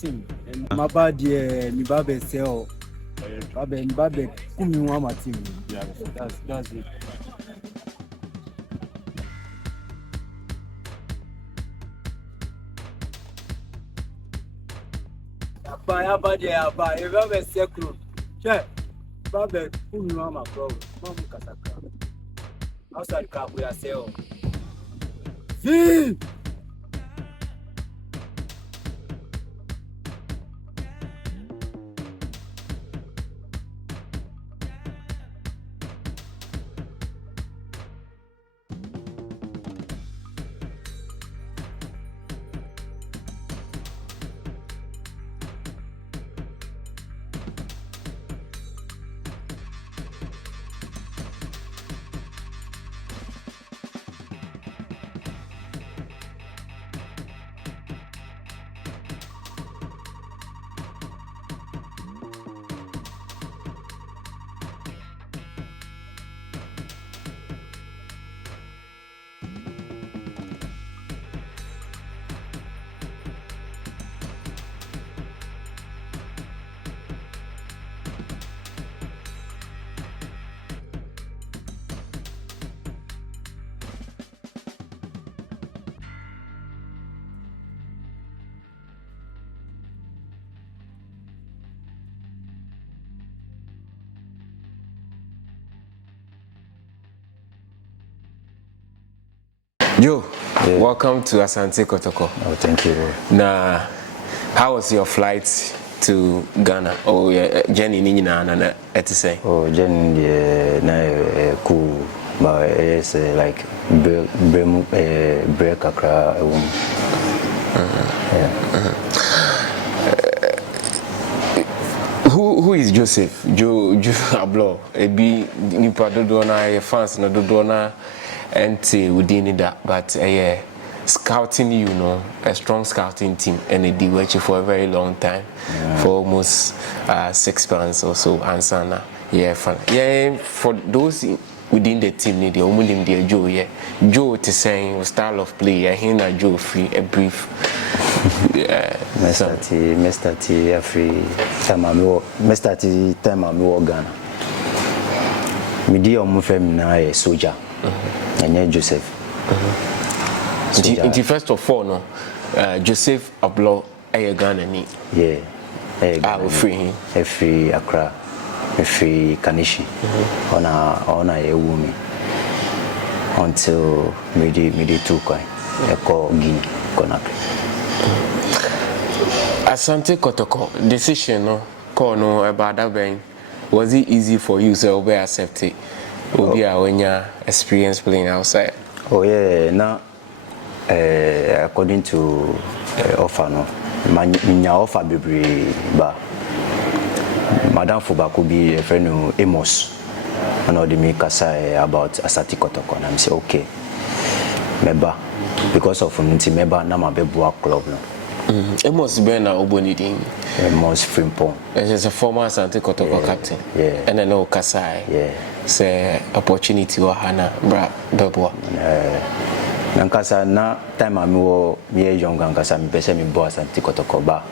Team and my bad me babe sell babe kumi wa my team. Yeah, that's it. Aba e babe sekuru che babe kumi wa my bro mom kasaka outside ka we sell see. Joe, welcome to Asante Kotoko. Oh, thank you. Now, how was your flight to Ghana? Oh, yeah, Jenny Nina and say. Oh, Jenny, cool, but it's like break Accra. Who is Joseph? Joe Ablorh. Ebi nipa dodo na fans na dodo na ente within that, but scouting, you know, a strong scouting team, and they did work for a very long time, for almost 6 months or so. And sana, for those within the team, they only the Joe, Joe to saying style of play, he na Joe free a brief. Mr. T every time I'm Ghana. Media na soldier. And Joseph. In the first of all, no, Joseph Ablorh, Ghana ni. Yeah. Free him. Free Accra, free Kanishi. On a woman until midi 2 coin. I call Guinea Conakry. Asante Kotoko decision no call no about that being, was it easy for you to be accepted? When you experience playing outside? Oh yeah, now according to offer no, my offer be ba. Madam Fuba could be a friend of Amos, and all the makers about Asante Kotoko, and I say okay, meba because of meba na mabebua club no. Amos Bena Obonidin. Amos Frimpong. As a former Asante Kotoko captain. Yeah. And I know Kasai. Yeah. Say opportunity or Hana Bra Bebo. Nankasa na time I'm me young Nankasa me pese me boss Asante Kotoko ba.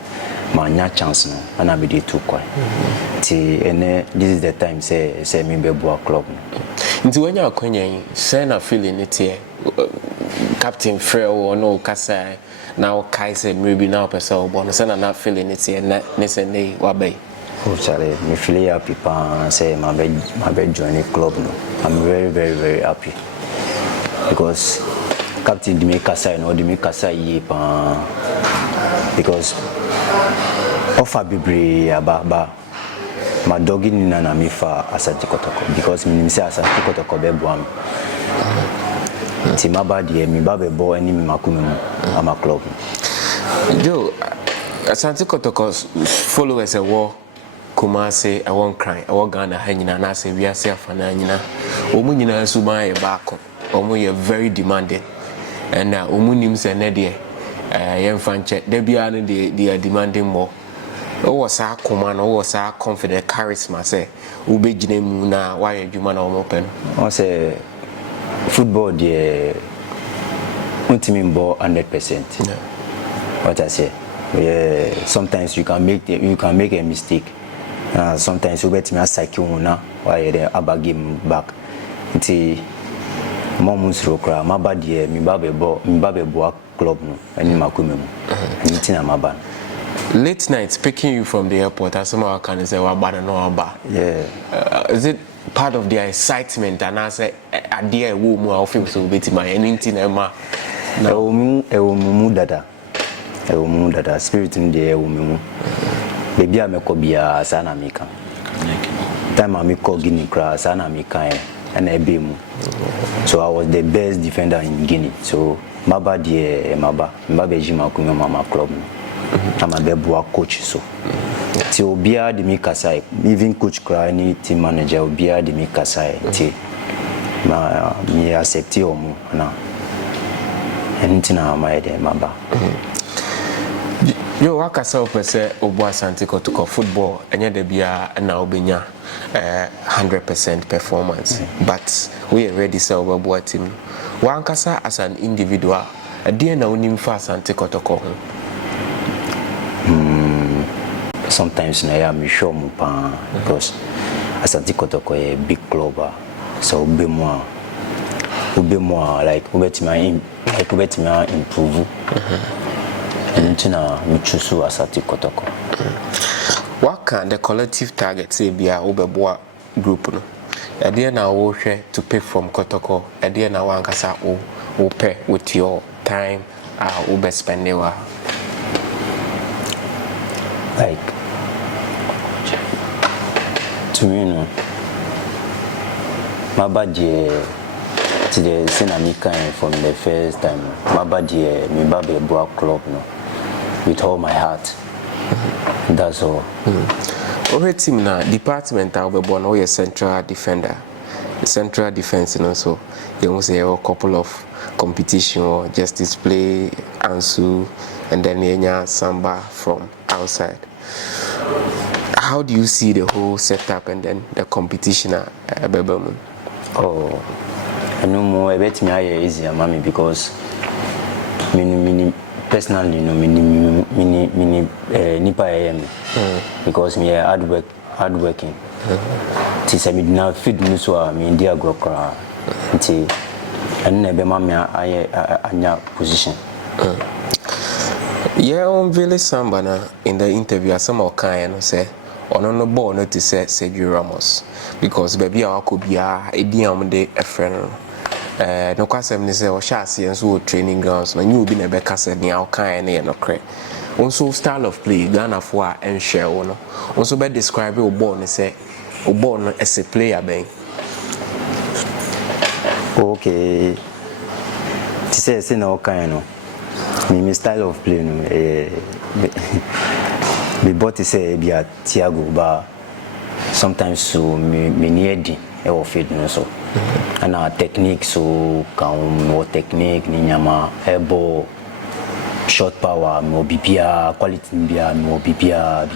Manya chance no. And I be the 2 coin. This is the time say me bebua club. Into when you are kwenye, say na feeling it here. Captain Freo or no Kasai. Now Kai said maybe now person bonus and I'm not feeling it here. Listen, they wabe. Oh, Charlie, me feel happy. Say my bed join the club no. I'm very, very, very happy because Captain Dimekasa no Dimekasa ye because offer Bibri ababa my doggy nina na mi fa Asante Kotoko because me say Asante Kotoko be boam. Ti mabadi mi babe bo ani mi makunu ama club. Joe, Asante Kotoko followers a war Kumase I won't cry I want Ghana hanyina na say we are safe na nyina omu nyina so ban e baako omu ye very demanding and omu nim say na de Yenfanche, Debian, they are demanding more. Oh, was our command, or was our confident charisma, say, Ube Jinemuna, why you man open? I say, football, the ultimate ball 100%. What I say, sometimes you can make a mistake. Sometimes you bet me a cycle now, why the other game back. Until moments rokra, my bad year, me babe boa club no, and makumemu. Anything I'm about. Late night picking you from the airport, as someone can say, "What bad no about?" Yeah. Is it part of their excitement? And I say, "A dear woman, I feel so bit my anything, Emma." No, mumu dada, spirit in the mumu. Baby, I make obia sana mika. Time I make Guinea cry sana mika and I be mu. So I was the best defender in Guinea. So maba die maba jima kume mama club. I'm a beboa coach so. Ti obia de mika sai, even coach cry any team manager obia de mika sai. Ti ma me accept omu na. Anything I my de maba. Yo, waka self say obo Asante Kotoko football enye de bia na obenya 100% performance, but we already say obo team wankasa as an individual dey na onim fa Asante Kotoko ho. Sometimes na ya me show mu pa because Asante Kotoko a big club, so obe mo like obetima improve. Ntina michusu Asante Kotoko. What can the collective target say be a obeboa group no? Idea na wo hwe to pay from Kotoko. Idea na wankasa wo pay with your time ube spend wa. Like to me no. My bad to the Sinamika from the first time. My bad me babe boa club no. With all my heart. That's all. Over team na department I born or your central defender. The central defense and also you must say a couple of competition or just display Ansu and then Yenya Samba from outside. How do you see the whole setup and then the competition at Bebemu? Oh, I know more about me easier, mommy, because personally, no, nipa am because me hardworking. Tis I me now feed me so me India go cry. Tis and never mommy anya position. Yeah, on Village Sambana in the interview, some of kind say on the ball not to say Sergio Ramos because baby I could be a diam de a friend. No kwasem ni say o shasi enso training grounds na you be na be kasa ni ao kan na no kre also style of play Ghana for and share no also be describe o ball ni say o ball no as a player ben okay to say na o kan no me style of play no me bought say be a Thiago ba sometimes so me near di e o fit no so and our technique so can more technique ni nyama ebo short power mo bibia quality bia mo bibia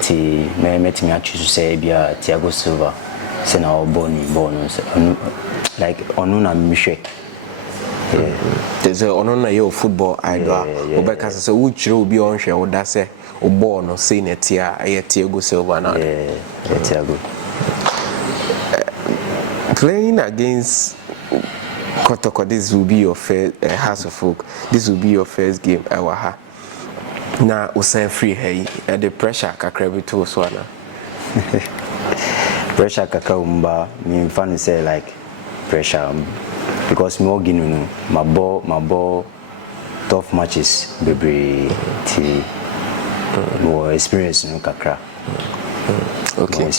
ti me meti me choose say bia Thiago Silva say na oboni bonus like onu na mihwe there's a onu na your football idol obeka say wo chire obi on hwe wo da say o ball no say na tia Thiago Silva na Thiago. Playing against Kotoko, this will be your first House of Folk. This will be your first game. Awaha. Now, usain free hey. The pressure kakrebi to swana. Pressure kakaumba. Me fan say like pressure because me oginu my ball tough matches baby more experience no kakra. Okay.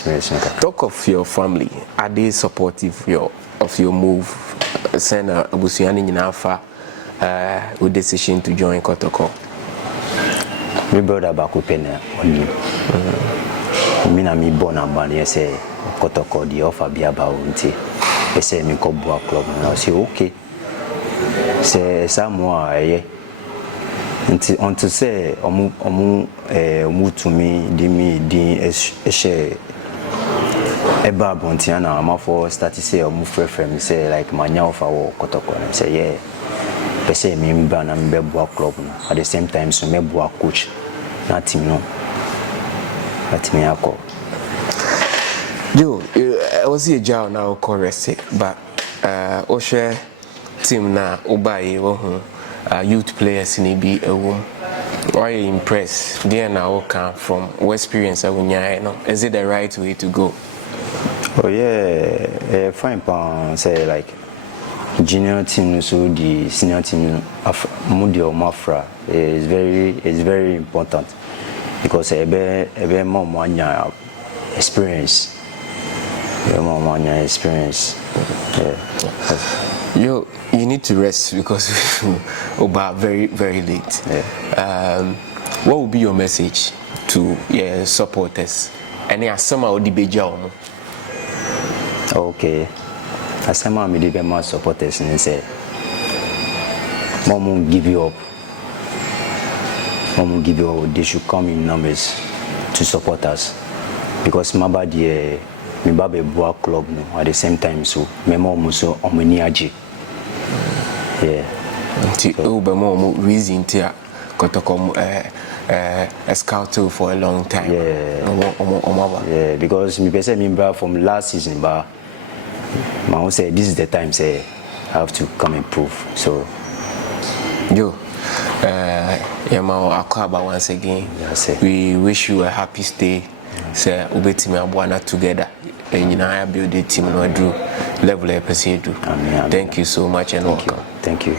Talk of your family. Are they supportive of your move? Send a Busiani Nafa with decision to join Kotoko. My brother back open only. Me na me born about they say Kotoko the offer be about unti. They say me go boa club. I say okay. Say somewhere until say omu to me di me din share eba bontiana am for start say omu frefrem me say like manya offer wo Kotoko and say yeah pese me mba na mbeboa club no at the same time so mbeboa coach na team no at me akọ Yo, I was a jail now chorus but Oshe team na Obaye youth players in be a woman. Why you impressed? There now come from what experience is it the right way to go? Oh yeah, fine pan say like junior team so the senior team Mudi or Mafra is very important because ebe more experience. Experience. Yeah. You need to rest because we're very late. Yeah. What would be your message to supporters? Any asama or debate? Okay. Asama me debate my supporters and say, Mom won't give you up. Mom won't give you up. They should come in numbers to support us because my body. Me babe boa club no at the same time so me mom so omani age yeah until be more reason to Kotoko scout for a long time yeah because me person me bra from last season but my say this is the time say I have to come and prove so yo Yama Akwaba once again we wish you a happy stay say ubetimi abwana together and I build a team no do level episode. Thank you so much and welcome. Thank you.